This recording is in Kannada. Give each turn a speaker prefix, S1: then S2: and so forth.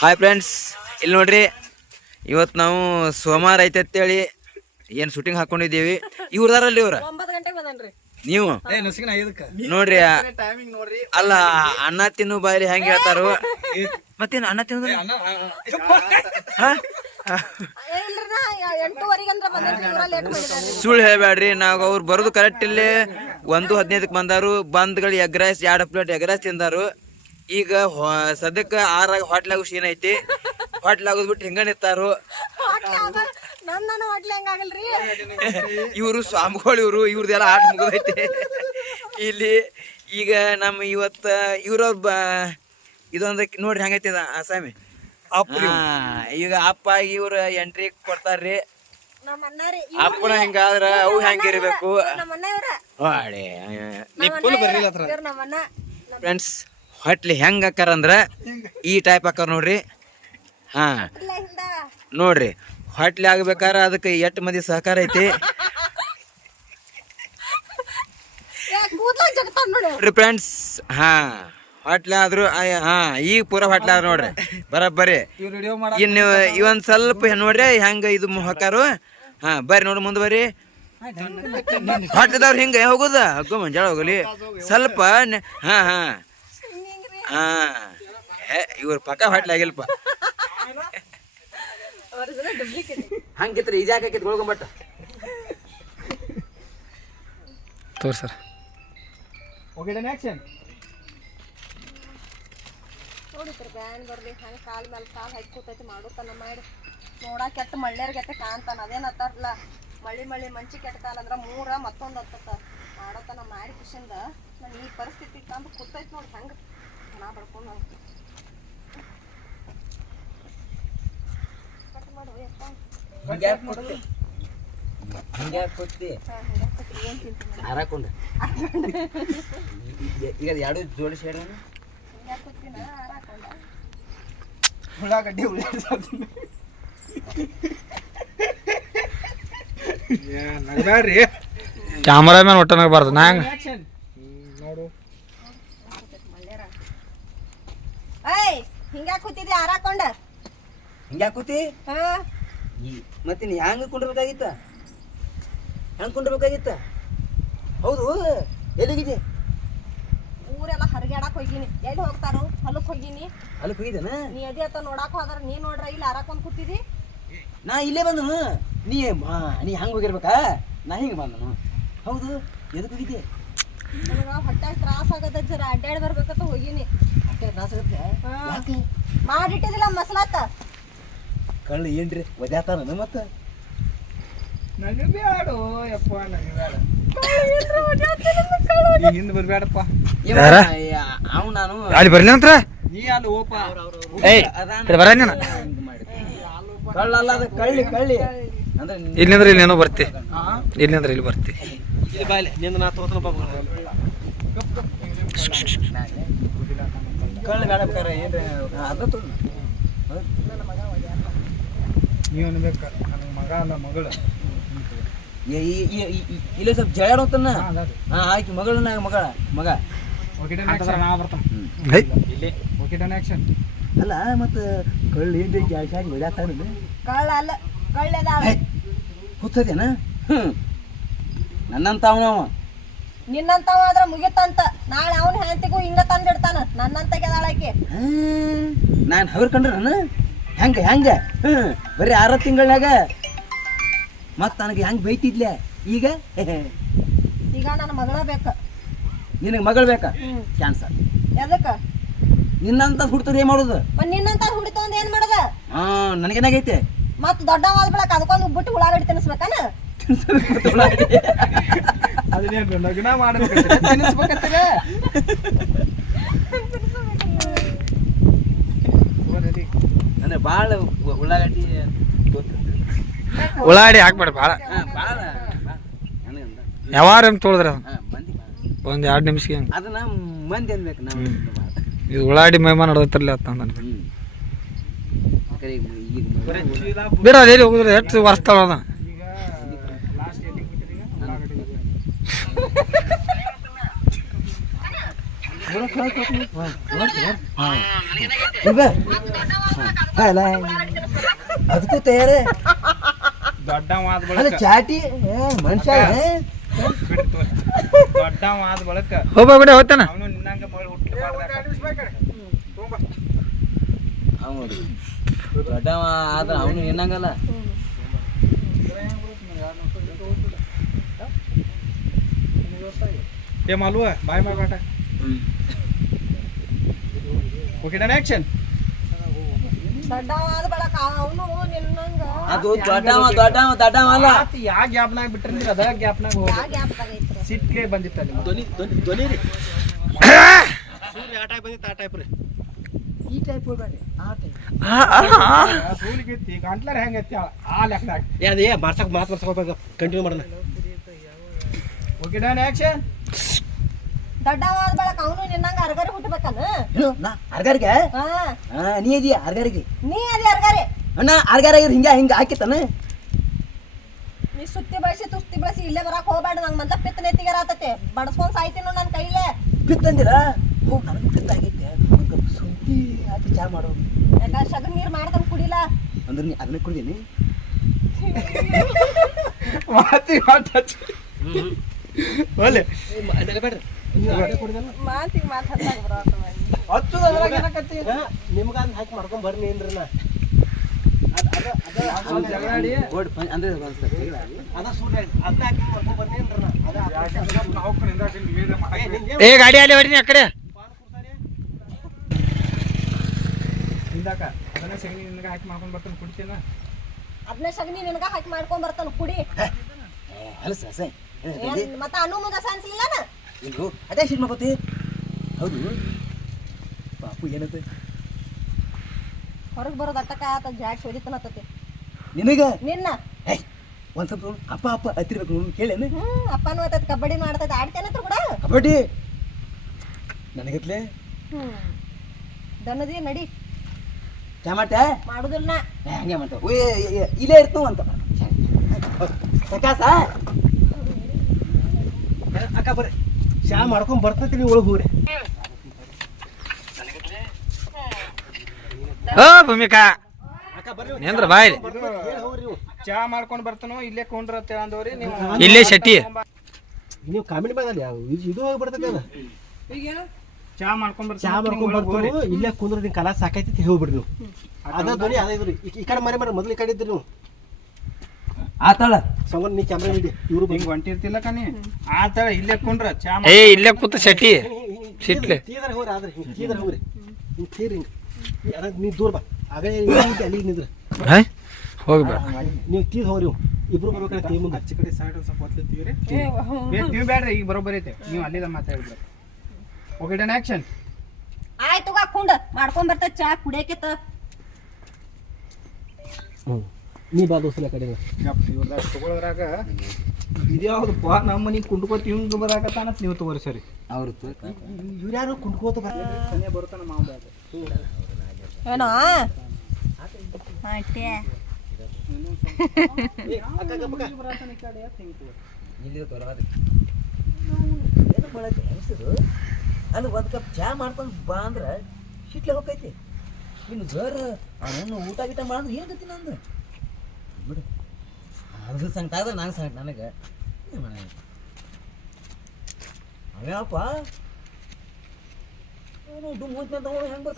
S1: ಹಾಯ್ ಫ್ರೆಂಡ್ಸ್ ಇಲ್ಲಿ ನೋಡ್ರಿ ಇವತ್ತು ನಾವು ಸೋಮವಾರ ಐತೆ ಅಂತೇಳಿ ಏನು ಶೂಟಿಂಗ್ ಹಾಕೊಂಡಿದ್ದೀವಿ. ಇವ್ರದಾರಲ್ಲಿ ಇವ್ರ?
S2: ಒಂಬತ್ತು ಗಂಟೆಗೆ ಬಂದನ್ರಿ.
S1: ನೀವು? ನೋಡ್ರಿ
S3: ಟೈಮಿಂಗ್ ನೋಡ್ರಿ.
S1: ಅಲ್ಲ ಅನ್ನ ತಿನ್ನು ಬಾಯಲ್ಲಿ ಹೆಂಗೆ ಹೇಳ್ತಾರು? ಮತ್ತೇನು ಅನ್ನ
S2: ತಿನ್ನು
S1: ಸುಳ್ಳು ಹೇಳ್ಬೇಡ್ರಿ ನಾವು ಅವ್ರು ಬರೋದು ಕರೆಕ್ಟ್ ಇಲ್ಲಿ ಒಂದು ಹದಿನೈದಕ್ಕೆ ಬಂದಾರು ಬಂದ್ಗಳು ಎಗ್ ರೈಸ್ ಎರಡು ಪ್ಲೇಟ್ ಎಗ್ ರೈಸ್ ತಿಂದಾರು. ಈಗ ಹೊ- ಸದ್ಯಕ್ಕೆ ಆರಾಗ ಹೋಟ್ಲಾಗ ಏನೈತಿ ಐತಿ. ಹೋಟ್ಲಾಗೋದ್ ಬಿಟ್ಟು ಹಿಂಗ
S2: ನಿತ್ತಾರು
S1: ಇವರು ಸ್ವಾಮಿಗಳು ಇವರು ಇವ್ರದೆಲ್ಲ ಆಟ ಮುಗಿದೈತೆ. ಇಲ್ಲಿ ಈಗ ನಮ್ಮ ಇವತ್ತ ಇವ್ರ ಬ ಇದೊಂದು ನೋಡ್ರಿ ಹೆಂಗೈತಿ ಸ್ವಾಮಿ. ಅಪ್ಪ ಈಗ ಅಪ್ಪ ಇವ್ರ ಎಂಟ್ರಿ ಕೊಡ್ತಾರ್ರಿ.
S2: ನಮ್ಮ ಅಣ್ಣ ರೀ
S1: ಅಪ್ಪನ ಹೆಂಗಾದ್ರ ಅವು ಹೆಂಗಿರ್ಬೇಕು ಫ್ರೆಂಡ್ಸ್ ಹೊಟ್ಲಿ ಹೆಂಗೆ ಹಾಕಾರ ಅಂದ್ರ ಈ ಟೈಪ್ ಹಾಕಾರ ನೋಡ್ರಿ. ಹಾ. ನೋಡ್ರಿ ಹೊಟ್ಲಿ ಆಗ್ಬೇಕಾರ ಅದಕ್ಕೆ ಎಷ್ಟು ಮಂದಿ ಸಹಕಾರ ಐತಿ? ನೋಡ್ರಿ ಫ್ರೆಂಡ್ಸ್ ಹಾ. ಹೊಟ್ಲಿ ಆದ್ರು ಹಾ ಈಗ ಪೂರ ಹೊಟ್ಲಿ ಆದ್ರು ನೋಡ್ರಿ. ಬರಬ್ಬರಿ. ಇನ್ನು ಇವನ್ ಸ್ವಲ್ಪ ನೋಡ್ರಿ ಹೆಂಗ ಇದು ಹಾಕಾರು ಹಾ ಬರ್ರಿ ನೋಡಿ ಮುಂದೆ ಬರ್ರಿ. ಹೊಟ್ಟದವ್ರು ಹಿಂಗ ಹೋಗುದ? ಹಗ್ಗು ಮಂಜಾಳ ಹೋಗಲಿ. ಸ್ವಲ್ಪ ಹಾ ಹಾ. ಹಾ. ಏ, ಇವ್ರ ಪಕ್ಕ ಹೊಟ್ಲೆ ಆಗಿಲ್ಪ.
S2: ಡೂಪ್ಲಿಕೇಟ್
S1: ಹಂಗಿತ್ರಿ ಇದ್ಯಾಕೆ ಹಾಕಿತ್ತು
S3: ತೋರ್ ಸರ್. ಓಕೆ ಡನ್ ಆಕ್ಷನ್
S2: ನೋಡಿತ್ರಿ ಬ್ಯಾನ್ ಬರ್ಲಿ ಹಂಗೆ ಕಾಲ್ ಮೇಲೆ ಕಾಲು ಹಾಕಿ ಕೂತೈತಿ ಮಾಡುತ್ತಾನ ಮಾಡಿ. ನೋಡ ಕೆಟ್ಟ ಮಳ್ಳ್ಯಾರ ಕೆಟ್ಟ ಕಾಣ್ತಾನ ಅದೇನ್ ಅತ್ತಾರಲ್ಲ. ಮಳಿ ಮಳಿ ಮಂಚಿ ಕೆಟ್ಟ ಕಾಲ ಅಂದ್ರ ಮೂರ ಮತ್ತೊಂದ್ ಹತ್ತತ್ತ. ಮಾಡೋತನ ಮಾಡಿ ಕಿಶಿಂದ ನಾನು ಈ ಪರಿಸ್ಥಿತಿ ತಂದು ಕೂತೈತಿ ನೋಡಿ ಹಂಗ
S1: ಹಾರಾಕೊಂಡು ಈಗ ಎರಡು ಜೋಡಿ ಸೇರಿ
S2: ಹಿಂಗ ಕೂತಿನ ಹಾರಾಕೊಂಡ
S3: ಉಳ್ಳಾಗಡ್ಡಿ
S4: ಕ್ಯಾಮರಾಮ್ಯಾನ್ ಒಟ್ಟ ನಗಬಾರ್ದು ನಾ ಹೆಂಗ
S3: ಆಕ್ಷನ್ ನೋಡು
S2: ಮಳ್ಳ್ಯಾರ ಏಯ್ ಹಿಂಗ ಕೂತಿದ್ದೆ ಹಾರಾಕೊಂಡ
S1: ಹಿಂಗ್ಯಾಕ್ ಕೂತಿ?
S2: ಹಾ.
S1: ಮತ್ತೆ ನೀ ಹ್ಯಾಂಗ ಕುಂಡ್ರಬೇಕಾಗಿತ್ತ? ಹೆಂಗ್ ಕುಂಡ್ರಬೇಕಾಗಿತ್ತ? ಹೌದು ಎಲ್ಲಿಗಿದೆ
S2: ಊರೆಲ್ಲ ಹರಿಗ್ಯಾಡಕ್ ಹೋಗಿನಿ. ಎಲ್ಲಿ ಹೋಗ್ತಾರು? ಹೊಲಕ್ ಹೋಗಿನಿ.
S1: ಅಲ್ಲಿ ಹೋಗಿದ್ದೇನ?
S2: ನೀ ಅದೇ ಅತ್ತ ನೋಡಾಕ ಹೋದ್ರ ನೀ ನೋಡ್ರ ಇಲ್ಲಿ ಹಾರಾಕೊಂಡ್ ಕೂತಿದಿ
S1: ನಾ ಇಲ್ಲೇ ಬಂದನು. ನೀ ನೀ ಹಂಗ ಹೋಗಿರ್ಬೇಕಾ? ನಾ ಹಿಂಗ ಬಂದನು. ಹೌದು ಎದಕ್ಕೆ ಹೋಗಿದ್ದೆ?
S2: ನನಗ ಹೊಟ್ಟಾಗ ತ್ರಾಸ ಆಗದ ಜರ. ಅಡ್ಡಾಡಿ ಬರ್ಬೇಕಂತ ಹೋಗಿನಿ. ಮಾಡಿಟ್ಟಿದಿಲ್ಲ ಮಸಲಾತ
S1: ಕಳ್ಳು ಏನ್ರಿ? ಒದ್ಯಾತಾನ ಮತ್ತ?
S3: ನಗಬೇಡ ಯಪ್ಪ ನಗಬೇಡ ಹಿಂದ್ ಬರ್ಬೇಡಪ್ಪ?
S1: ಅವ್ ನಾನು.
S4: ಅಲ್ಲಿ ಬರ್ಲಿ ಅಂತ
S3: ನೀ ಅಲ್ಲಿ ಓಪ
S4: ಬರ ಕಳ್ಳ
S1: ಕಳ್ಳಲ್ಲ ಅದು ಕಳ್ಳಿ ಕಳ್ಳಿ. ಅಂದ್ರೆ
S4: ಇಲ್ಲಿಂದ್ರೆ ಇಲ್ಲಿ ಏನೋ ಬರ್ತಿ ಇಲ್ಲಿಂದ್ರೆ ಇಲ್ಲಿ ಬರ್ತಿ.
S3: ನಿಂದ ನಾ ತೋತನ
S1: ಕಳ್ಳು ಬೇಡ ಬೇಕಾರೆ ಏನ್ರಿ ಅದ ತೊಗೊಂಡು
S3: ನೀವ್ ಅನ್ಬೇಕ ನನಗೆ ಮಗ ಅಲ್ಲ ಮಗಳು.
S1: ಇಲ್ಲೇ ಸ್ವಲ್ಪ ಜಗಳ ಅಂತನ
S3: ಹಾ,
S1: ಹಾ ಆಯ್ತು ಮಗಳು ನಾ ಮಗಳ ಮಗ. ಅಲ್ಲ ಮತ್ತ ಕಳ್ಳ ಏನ್ರಿ ಗ್ಯಾಸ್ ಆಗಿ ಒಳ್ಯಾತಾನ
S2: ಕಳ್ಳ ಅಲ್ಲ ಕಳ್ಳೆದ
S1: ಹುಚ್ಚದೇನ ಹ್ಮ್. ನನ್ನಂತ ಅವನವ
S2: ನಿನ್ನಂತವ ಆದ್ರ ಮುಗಿತಂತ. ನಾಳೆ ಅವನ ಹೆಂಡತಿಗೂ ಹಿಂಗ ತಂದಿಡ್ತಾನ. ನನ್ನಂತ ಗೆದಾಳಾಕಿ
S1: ನಾನು ಕಂಡ್ರ ನಾನು ಹೆಂಗೆ ಹೆಂಗೆ? ಹ್ಞೂ ಬರೀ ಆರು ತಿಂಗಳಾಗ ಮತ್ ನನಗೆ ಹೆಂಗ್ ಬೈತಿದ್ಲೆ? ಈಗ?
S2: ಈಗ ನನ್ನ ಮಗಳ ಬೇಕ.
S1: ನಿನಗೆ ಮಗಳು ಬೇಕಾ? ಕ್ಯಾನ್ಸರ್.
S2: ಎದಕ್ಕ?
S1: ನಿನ್ನಂತ ಹುಡ್ತದ ಏನು ಮಾಡೋದು?
S2: ನಿನ್ನಂತ ಹುಡಿತು ಅಂದ್ ಏನ್ ಮಾಡದ?
S1: ಹಾ ನನಗೇನಾಗೈತೆ?
S2: ಮತ್ ದೊಡ್ಡವಾದ ಬೆಳಕ ಅದಕ್ಕೊಂದು ಉಬ್ಬಿಟ್ಟು ಉಳ್ಳಾಗಡ್ಡಿ ತಿನ್ಸ್ಬೇಕಾನ?
S3: ಅದನ್ನೇನು ಲಗ್ನ ಮಾಡ್ಬೇಕು ತಿನ್ನಿಸ್ಬೇಕಂತೀರ
S1: ಭಾಳ ಉಳ್ಳಾಗಡ್ಡಿ ಗೊತ್ತಿರ್ತದೆ
S4: ಉಳ್ಳಾಗಡ್ಡಿ ಹಾಕ್ಬೇಡ ಭಾಳ
S1: ಹಾ ಭಾಳ
S4: ಯಾವಾರ ತೊಳೆದ್ರ
S1: ಮಂದಿ
S4: ಒಂದು ಎರಡು ನಿಮಿಷಕ್ಕೆ ಹಂಗೆ?
S1: ಅದನ್ನ ಮಂದಿ ಅನ್ಬೇಕು ನಾವು
S4: ಇದು ಉಳ್ಳಾಡಿ ಮೈಮಾ ನಡೆದತ್ತಿರ್ಲಿ ಅಂತ ಅಂದ
S1: ಹ್ಮ್. ಯಾಕಂದ್ರೆ ಈಗ ಈಗ
S4: ಬಿಡ ಅದೇಲಿ ಹೋಗುದ್ರೆ? ಎಷ್ಟು ವರ್ಷತಾಳ ಅದ
S3: ಈಗ ಲಾಸ್ಟ್ ಎಲ್ಲಿ ಬಿಟ್ಟಿರಿ ಈಗ ಉಳ್ಳಾಗಡ್ಡಿ
S1: ಅದಕ್ಕೂ ತಯಾರ.
S3: ದೊಡ್ಡ
S1: ಅಲ್ಲ
S3: ಬಳಕ.
S1: ಚಾಟಿ ಮನುಷ್ಯ.
S3: ದೊಡ್ಡ ಆದ ಬಳಕ.
S4: ಹೋಗ್ಬಾ ಬಿಡಿ ಹೋಗ್ತಾನ.
S3: ಅವನು ನಿನ್ನಂಗ ಮಳೆ ಹುಟ್ಟಬಾರ್ದ
S1: ದೊಡ್ಡವ ಆದ್ರ ಅವನು ಏನಂಗಲ್ಲ
S3: ಏ ಮಾಲ್ವ ಬಾಯ್ ಮಾಡ್ಬೇಟ ಓಕೆ ಡನ್ ಆಕ್ಷನ್
S1: ಅದು ದೊಡ್ಡವ ದೊಡ್ಡವ ದೊಡ್ಡವ ಅಲ್ಲ
S3: ಯಾ ಗ್ಯಾಪ್ನಾಗ ಬಿಟ್ರಿ ಅದ ಗ್ಯಾಪ್ನಾಗ ಹೋಗಿ
S2: ಯಾವ
S3: ಸಿಟ್ಲೆ ಬಂದಿತ್ತ ಅಲ್ಲಿ ಧ್ವನಿ ಧ್ವನಿ ರೀ.
S1: ಈ ಟೈಪ್ ಹೋಗ್ಬೇಡಿ ಆ ಟೈಪ್
S3: ಸೂಲಿಗಿತ್ತಿ ಗಂಟ್ಲರ್ ಹೆಂಗೈತಿ ಆ ಲೆಕ್ಕದಾಗ.
S5: ಅದೇ ಬರ್ಸಕ್ ಮಾತು ಬರ್ಸಕ್ ಹೋಗ್ಬೇಕು. ಕಂಟಿನ್ಯೂ ಮಾಡೋಣ.
S3: ಓಕೆ ಡನ್ ಆಕ್ಷನ್
S2: ದೊಡ್ಡವಾದ ಬಳಕ ಅವನು ನಿನ್ನಂಗ ಅರ್ಗರಿ ಹುಟ್ಟಬೇಕನ
S1: ಏನು? ನಾ ಅರ್ಗಾರಿಗೆ?
S2: ಹಾ.
S1: ಹಾ ನೀ ಇದೀಯ ಅರ್ಗಾರಿಗೆ?
S2: ನೀ ಅದಿ ಅರ್ಗರಿ.
S1: ಅಣ್ಣ ಅರ್ಗಾರಾಗಿರ್ ಹಿಂಗ ಹಿಂಗ ಹಾಕಿತ್ತಾನ?
S2: ನೀ ಸುತ್ತಿ ಬಳಸಿ ತುಸ್ತಿ ಬಳಸಿ ಇಲ್ಲೇ ಬರಾಕ್ ಹೋಗ್ಬೇಡ ನಂಗ್ ಮೊದ್ಲ ಪಿತ್ತ ನೆತ್ತಿಗೆ ರಾತತೆ ಬಡಸ್ಕೊಂಡ್ ಸಾಯ್ತೀನೋ ನನ್ನ ಕೈಲೇ.
S1: ಪಿತ್ತಂದಿರ ಹೋಗ್ ನನಗೂ ಪಿತ್ತ ಆಗೈತೆ. ಕಪ್ ಹಾಕಿ ಚಾ ಮಾಡೋ.
S2: ಯಾಕ ಶಗನ್ ನೀರು ಮಾಡ್ತಾನ ಕುಡಿಲ.
S1: ಅಂದ್ರೆ ನೀ ಅದನ್ನ ಕುಡಿದೀನಿ?
S3: ಮಾತಿ ಮಾತಾಚ್ ಒಲೆ.
S2: ಮಾತಿಗೆ ಮಾತಾಡ್ದಾಗ ಬರೋತ
S3: ಹತ್ತು ಅದ್ರಾಗ ಏನಕತ್ತಿ?
S5: ನಿಮ್ಗ ಅದ್ ಹಾಕಿ ಮಾಡ್ಕೊಂಡ್ ಬರ್ನಿ ಏನ್ರಿ ನಾ
S4: ಏ ಗಾಡಿ ಅಲ್ಲಿ ಬರ್ರಿ ಆ ಕಡೆ.
S3: ಹಿಂದಾಕ ಅದನ್ನ ಸಗಣಿ ನಿನಗೆ ಹಾಕಿ ಮಾಡ್ಕೊಂಡ್ ಬರ್ತಾನೆ ಕುಡ್ತೀನ?
S2: ಅದನ್ನ ಶಗನಿ ನಿನಗ ಹಾಕಿ ಮಾಡ್ಕೊಂಡ್ ಬರ್ತಾನ ಕುಡಿ.
S1: ಅಲ್ಲ ಸಸ
S2: ಮತ್ತ ಅನು ಮುಂದ ಸಾನ್ಸಿಲ್ಲನ
S1: ಇಲ್ರು ಅದೇ ಶೀಟ್ ಮಾಡ್ಕೋತಿ ಹೌದು ಪಾಪು ಏನಂತ
S2: ಹೊರಗೆ ಬರೋದು ಅಟ್ಟಕ ಆತ ಜಾಡ್ ಹೊಡಿತನತ್ತತಿ
S1: ನಿನಗೆ
S2: ನಿನ್ನ
S1: ಏಯ್ ಒಂದ್ ಸ್ವಲ್ಪ ನೋಡು, ಅಪ್ಪ ಅಪ್ಪ ಹತ್ತಿರ್ಬೇಕು ನೋಡು ಕೇಳೇನು
S2: ಹ್ಮ್ ಅಪ್ಪನೂ ಆತ ಕಬಡ್ಡಿ ಮಾಡ್ತೈತೆ ಆಡ್ತೇನೆ ಕೂಡ
S1: ಕಬಡ್ಡಿ ನನಗತ್ಲೆ
S2: ಹ್ಮ್ ದನದಿ ನಡಿ
S1: ಚಾ ಮಾಡ್ತಾ
S2: ಮಾಡುದಿಲ್ಲ ನಾ.
S1: ಹಂಗೆ ಮಾಡ್ತಾವ ಇಲ್ಲೇ ಇರ್ತು ಅಂತ ಸಕಾಸ
S5: ಅಕ್ಕ ಬರ್ರಿ ಚಾ ಮಾಡ್ಕೊಂಡ್ ಬರ್ತೈತಿ ನೀವು ಒಳಗ್ ಹೋಗ್ರಿ.
S4: ಓ ಭೂಮಿಕಾ. ನಿಂದ್ರ ಬಾಯ್
S3: ಚಾ ಮಾಡ್ಕೊಂಡ್ ಬರ್ತಾನೋ ಇಲ್ಲೇ ಕೊಂಡ್ರ ಅಂತ ಅಂದವ್ರಿ ನೀವು
S4: ಇಲ್ಲೇ ಶೆಟ್ಟಿ.
S5: ನೀವು ಕಾಮಿಡಿ ಮಾಡಲ್ಲ ಯಾವ ಇದು ಹೋಗಿ ಬರ್ತೈತಿ ಅದ.
S3: ಚಾ ಮಾಡ್ಕೊಂಡ್
S5: ಚಾ
S3: ಬರ್ತಾನೋ
S5: ಮಾಡ್ಕೊಂಡ್ ಬರ್ತೀವಿ ಇಲ್ಲೇ ಕುಂದ್ರ ನಿನ್ ಕಲಾ ಸಾಕೈತಿ ಹೋಗ್ಬಿಡ್ರಿ ನೀವು. ಅದ ಧ್ವನಿ ಅದ ಇದ್ರಿ ಈ ಕಡೆ ಮರಿ ಮರಿ ಮೊದಲು ಈ ಕಡೆ ಇದ್ರಿ ನೀವು.
S1: ಆತಾಳ.
S5: ಸಂಗನ್ ನೀ ಕ್ಯಾಮ್ರಾ ಹಿಡಿ ಇವ್ರು
S3: ಹಿಂಗ್ ಹೊಂಟಿರ್ತಿಲ್ಲ ಕಣಿ. ಆತಾಳ ಇಲ್ಲೇ ಕೊಂಡ್ರ ಚಾ
S4: ಏ ಇಲ್ಲೇ ಕೂತ ಶೆಟ್ಟಿ. ಸಿಟ್ಲೆ.
S5: ತೀದ್ರ ಹೋಗ್ರಿ ಆದ್ರೆ ಹಿಂಗ್ ತೀದ್ರ ಹೋಗ್ರಿ. ಹಿಂಗ್ ತೀರ್ ಹಿಂಗ್. ನೀ ನೀ ದೂರ ಬಾ. ಇಲ್ಲಿ ಅಲ್ಲಿ ನಿಂದ್ರ.
S4: ಹೇ? ಬಾ.
S5: ನೀವು ತೀರ್ ಹೋಗ್ರಿ. ಇಬ್ರು ಬರ್ಬೇಕಾದ್ರೆ ಮುಂದೆ.
S3: ಆಚೆ ಕಡೆ ಸೈಡ್ ಸ್ವಲ್ಪ ಹೊತ್ಲತ್ತೀವ್ರಿ ನೀವು ಬೇಡ್ರಿ ಈಗ ಬರೋಬ್ಬರಿ ಐತೆ. ನೀವು ಅಲ್ಲಿದ ಮಾತಾಡಿದ್ರೆ. ಓಕೆ ಡನ್ ಆಕ್ಷನ್
S2: ಆಯ್ತು ಕುಂಡ. ಮಾಡ್ಕೊಂಡ್ ಬರ್ತ ಚಾ ಕುಡಿಯಕ್ಕೆ
S5: ಹ್ಮ್. ನೀ ಬಾ ದೋಸ್ತಲ ಕಡೆ
S3: ತಗೊಳೋದ್ರಾಗ ಇದ್ಯಾವ್ದಪ್ಪ ನಮ್ಮ ಮನೆ ಕುಂಡ್ಕೋತ ಹಿಂಗ್ ಬರಾಕತ್ತಾನ ನೀವು ತಗೋರಿ ಸರಿ.
S1: ಅವ್ರು
S5: ಇವ್ರು ಯಾರು ಕುಂಡ್ಕೋತ ಬರ
S3: ಸನ್ನೆ ಬರುತ್ತಾನ ಮಾವ
S2: ಏನೋ?
S1: ಹೆಸರು ಅಲ್ಲಿ ಒಂದು ಕಪ್ ಚಾ ಮಾಡ್ಕೊಂಡು ಬಾ ಅಂದ್ರೆ ಶಿಟ್ಲೆ ಹೋಗೈತಿ ಇನ್ನು ಜರ್ ಅವನು ಊಟ ಗೀಟ ಮಾಡಿದ್ರೆ ಏನು ಗತಿ ನಂದು? ಬಿಡು. ಅದು ಸಂಕಟ ಆದ್ರೆ ನಾನು ಸಂಕಟ ನನಗೆ. ಅವ್ಯಾಪ ಅವನು ಡುಮ್ ಹೋಯ್ತು ತಗೊಂಡು ಹೆಂಗೆ ಬರ್ತಾನೆ